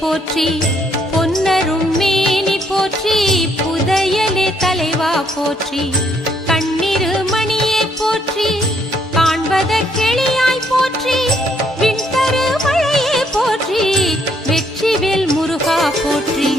போற்றி, பொன்னரும் மேனி போற்றி, புதையலே தலைவா போற்றி, கண்ணிரு மணியே போற்றி, காண்பதற்கெளியாய் போற்றி, விண்தரு மழையே போற்றி, வெற்றிவேல் முருகா போற்றி.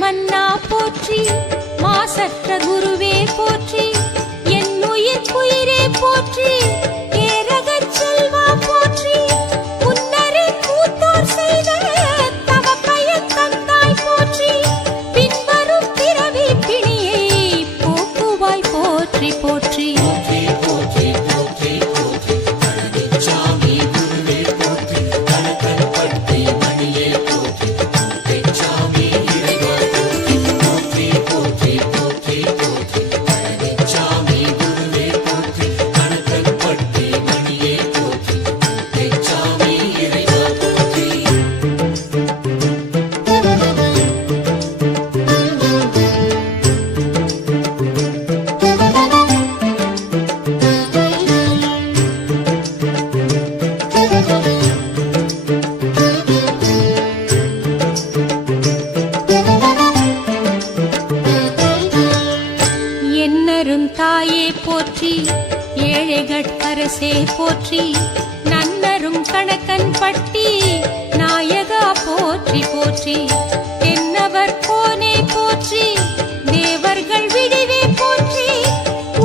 மன்னா போற்றி, மாசற்ற குருவே போற்றி, என்னுயிர் குயிரே போற்றி, ஏரகச் செல்வா போற்றி, முன்னரின் மூத்தோர் செய்த தவப்பயன் தந்தாய் போற்றி, பின்வரும் பிறவி பிணியை போக்குவாய் போற்றி போற்றி. தாயே போற்றி, ஏழைகட்கரசே போற்றி, நன்னரும் கணக்கன் பட்டி நாயகா போற்றி போற்றி, தென்னவர் கோனே போற்றி, தேவர்கள் விடிவே போற்றி,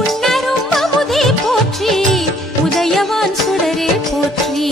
உன்னரும் அமுதே போற்றி, உதயவான் சுடரே போற்றி.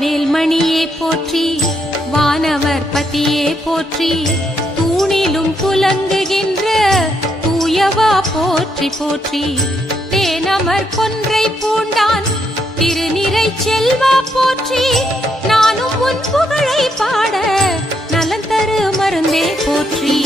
வேல்மணியே போற்றி, வானவர் பதியே போற்றி, தூணிலும் துலங்குகின்ற தூயவா போற்றி போற்றி, தேனமர் கொன்றை பூண்டான் திருநிறை செல்வா போற்றி, நானும் உன் புகழை பாட நலன் தரு மருந்தே போற்றி.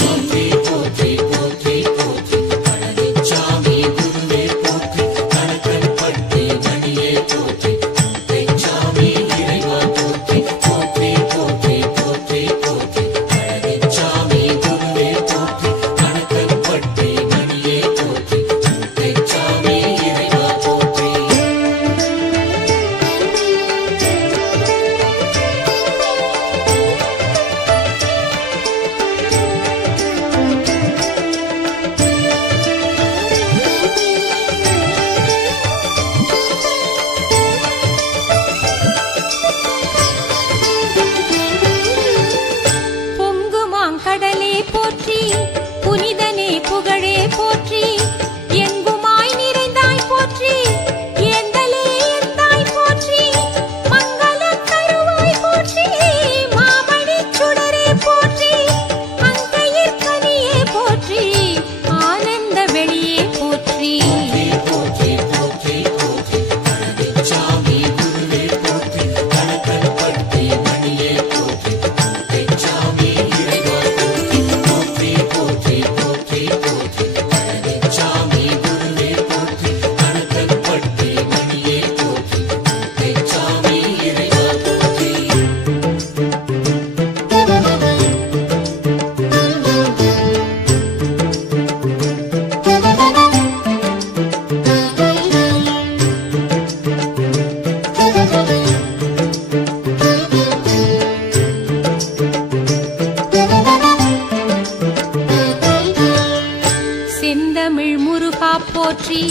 போற்றி,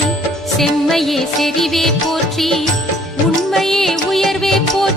செம்மையே செறிவே போற்றி, உண்மையே உயர்வே போற்றி.